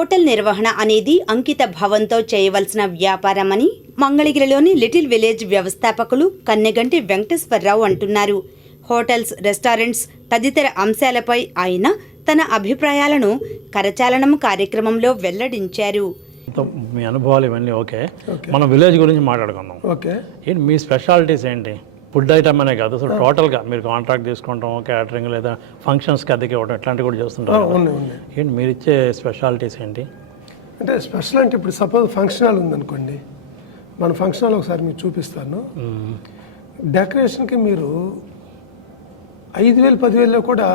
Hotel నిర్వహణ అనేది అంకిత భావంతో చేయవలసిన వ్యాపారమని మంగళగిరిలోని లిటిల్ విలేజ్ వ్యవస్థాపకులు కన్నెగంటి వెంకటేశ్వరరావు అంటున్నారు. హోటల్స్ రెస్టారెంట్స్ తదితర అంశాలపై ఆయన తన అభిప్రాయాలను కరచాలనం కార్యక్రమంలో వెల్లడించారు. మీ అనుభవాలు ఇవన్నీ ఓకే. మనం విలేజ్ గురించి మాట్లాడుకుందాం. ఓకే. ఏంటి మీ స్పెషాలిటీస్ ఏంటి? ఫుడ్ ఐటమ్ అనే కాదు. అసలు టోటల్గా మీరు కాంట్రాక్ట్ తీసుకుంటాం క్యాటరింగ్ లేదా ఫంక్షన్స్కి అద్దెకి ఇవ్వడం ఇట్లాంటివి కూడా చేస్తుంటారు ఏంటి మీరు ఇచ్చే స్పెషాలిటీస్ ఏంటి? అంటే స్పెషల్ అంటే ఇప్పుడు సపోజ్ ఫంక్షన్ హాల్ ఉందనుకోండి మన ఫంక్షన్ హాల్ ఒకసారి మీకు చూపిస్తాను. డెకరేషన్కి మీరు ఐదు వేలు పదివేలలో కూడా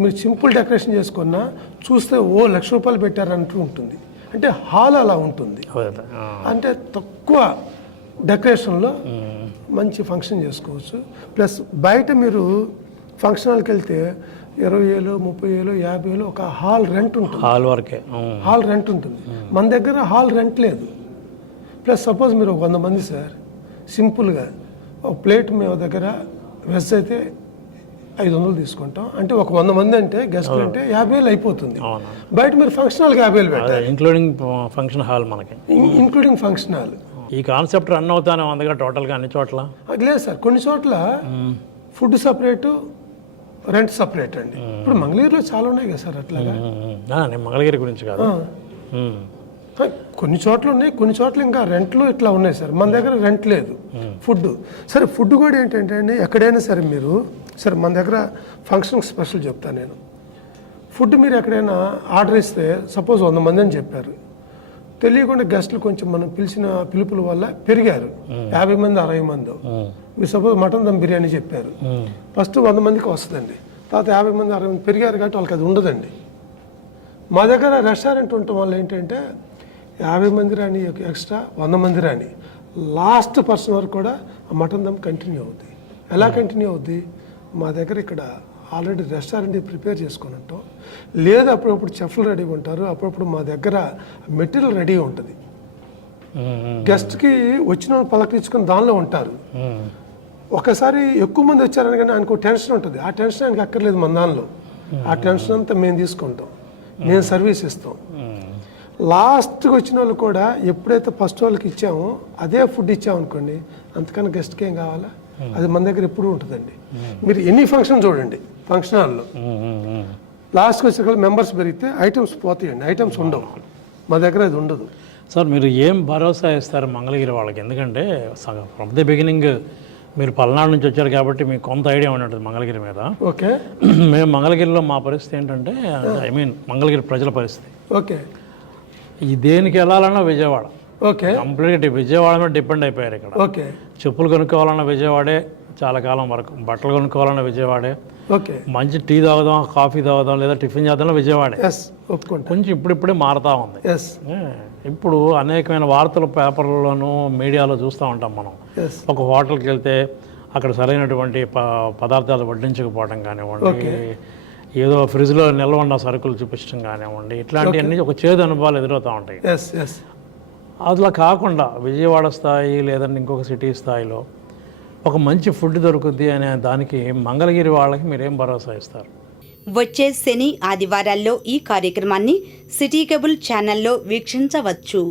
మీరు సింపుల్ డెకరేషన్ చేసుకున్నా చూస్తే ఓ లక్ష రూపాయలు పెట్టారంటూ ఉంటుంది. అంటే హాల్ అలా ఉంటుంది. అంటే తక్కువ డెకరేషన్లో మంచి ఫంక్షన్ చేసుకోవచ్చు. ప్లస్ బయట మీరు ఫంక్షన్ హాల్కి వెళ్తే ఇరవై వేలు ముప్పై వేలు యాభై వేలు ఒక హాల్ రెంట్ ఉంటుంది. హాల్ వరకే. హాల్ రెంట్ ఉంటుంది. మన దగ్గర హాల్ రెంట్ లేదు. ప్లస్ సపోజ్ మీరు ఒక వంద మంది సార్ సింపుల్గా ఒక ప్లేట్ మేము దగ్గర వెజ్ అయితే ఐదు వందలు తీసుకుంటాం. అంటే ఒక వంద మంది అంటే గెస్ట్లు అంటే యాభై వేలు అయిపోతుంది. బయట మీరు ఫంక్షన్ హాల్కి యాభై వేలు పెట్టాలి. ఇంక్లూడింగ్ ఫంక్షన్ హాల్ మనకి. ఇంక్లూడింగ్ ఫంక్షన్ హాల్ ఈ కాన్సెప్ట్ రన్ అవుతానే ఉంది కదా టోటల్గా అన్ని చోట్ల? అది లేదు సార్. కొన్ని చోట్ల ఫుడ్ సపరేటు రెంట్ సపరేట్ అండి. ఇప్పుడు మంగళగిరిలో చాలా ఉన్నాయి కదా సార్ అట్లాగా? నేను మంగళగిరి గురించి కాదు. కొన్ని చోట్ల ఉన్నాయి కొన్ని చోట్ల ఇంకా రెంట్లు ఇట్లా ఉన్నాయి సార్. మన దగ్గర రెంట్ లేదు ఫుడ్ సరే ఫుడ్ కూడా ఏంటంటే అండి ఎక్కడైనా సరే మీరు సరే మన దగ్గర ఫంక్షన్ స్పెషల్ చెప్తాను నేను. ఫుడ్ మీరు ఎక్కడైనా ఆర్డర్ ఇస్తే సపోజ్ వంద మంది అని చెప్పారు. తెలియకుండా గెస్టులు కొంచెం మనం పిలిచిన పిలుపుల వల్ల పెరిగారు. యాభై మంది అరవై మంది. మీరు సపోజ్ మటన్ దమ్ బిర్యానీ చెప్పారు. ఫస్ట్ వంద మందికి వస్తుందండి. తర్వాత యాభై మంది అరవై మంది పెరిగారు కాబట్టి వాళ్ళకి అది ఉండదండి. మా దగ్గర రెస్టారెంట్ ఉండటం వల్ల ఏంటంటే యాభై మంది రాని ఎక్స్ట్రా వంద మంది రాని లాస్ట్ పర్సన్ వరకు కూడా ఆ మటన్ దమ్ కంటిన్యూ అవుద్ది. ఎలా కంటిన్యూ అవుద్ది? మా దగ్గర ఇక్కడ ఆల్రెడీ రెస్టారెంట్ ప్రిపేర్ చేసుకొని ఉంటాం లేదు అప్పుడప్పుడు చెఫ్లు రెడీగా ఉంటారు. అప్పుడప్పుడు మా దగ్గర మెటీరియల్ రెడీగా ఉంటుంది. గెస్ట్కి వచ్చిన పలకరించుకొని దానిలో ఉంటారు. ఒకసారి ఎక్కువ మంది వచ్చారని కానీ ఆయనకు టెన్షన్ ఉంటుంది. ఆ టెన్షన్ ఆయనకి అక్కర్లేదు మన దానిలో. ఆ టెన్షన్ అంతా మేము తీసుకుంటాం. మేము. సర్వీస్ ఇస్తాం. లాస్ట్కి వచ్చిన వాళ్ళు కూడా ఎప్పుడైతే ఫస్ట్ వాళ్ళకి ఇచ్చామో అదే ఫుడ్ ఇచ్చాం అనుకోండి అంతకన్నా గెస్ట్కి ఏం కావాలా? అది మన దగ్గర ఎప్పుడూ ఉంటుందండి. మీరు ఎన్ని ఫంక్షన్ చూడండి. ఫంక్షన్ హాల్లో. లాస్ట్కి వచ్చే మెంబర్స్ పెరిగితే ఐటమ్స్ పోతాయండి ఐటమ్స్ ఉండవు. మా దగ్గర అది ఉండదు. సార్ మీరు ఏం భరోసా ఇస్తారు మంగళగిరి వాళ్ళకి? ఎందుకంటే ఫ్రమ్ ది బిగినింగ్ మీరు పల్నాడు నుంచి వచ్చారు కాబట్టి మీకు కొంత ఐడియా ఉన్నట్టు మంగళగిరి మీద. ఓకే. మేము మంగళగిరిలో మా పరిస్థితి ఏంటంటే ఐ మీన్ మంగళగిరి ప్రజల పరిస్థితి. ఓకే. ఈ దేనికి వెళ్ళాలన్నా విజయవాడ. ఓకే. కంప్లీట్ విజయవాడ మీద డిపెండ్ అయిపోయారు ఇక్కడ. ఓకే. చెప్పులు కొనుక్కోవాలన్నా విజయవాడే చాలా కాలం వరకు. బట్టలు కొనుక్కోవాలన్నా విజయవాడే. ఓకే. మంచి టీ తాగుదాం కాఫీ తాగుదాం లేదా టిఫిన్ చేద్దాం విజయవాడే. కొంచెం ఇప్పుడిప్పుడే మారుతూ ఉంది. ఇప్పుడు అనేకమైన వార్తలు పేపర్లోనూ మీడియాలో చూస్తూ ఉంటాం మనం. ఒక హోటల్కి వెళ్తే అక్కడ సరైనటువంటి ప పదార్థాలు వడ్డించకపోవడం కానివ్వండి ఏదో ఫ్రిడ్జ్లో నిల్వ ఉన్న సరుకులు చూపించడం కానివ్వండి ఇట్లాంటివన్నీ ఒక చేదు అనుభవాలు ఎదురవుతూ ఉంటాయి. Yes yes. అట్లా కాకుండా విజయవాడ స్థాయి లేదంటే ఇంకొక సిటీ స్థాయిలో ఒక మంచి ఫుడ్ దొరుకుద్ది అనే దానికి మంగళగిరి వాళ్ళకి మీరేం భరోసా ఇస్తారు? వచ్చే శని ఆదివారాల్లో ఈ కార్యక్రమాన్ని సిటీ కేబుల్ ఛానల్లో వీక్షించవచ్చు.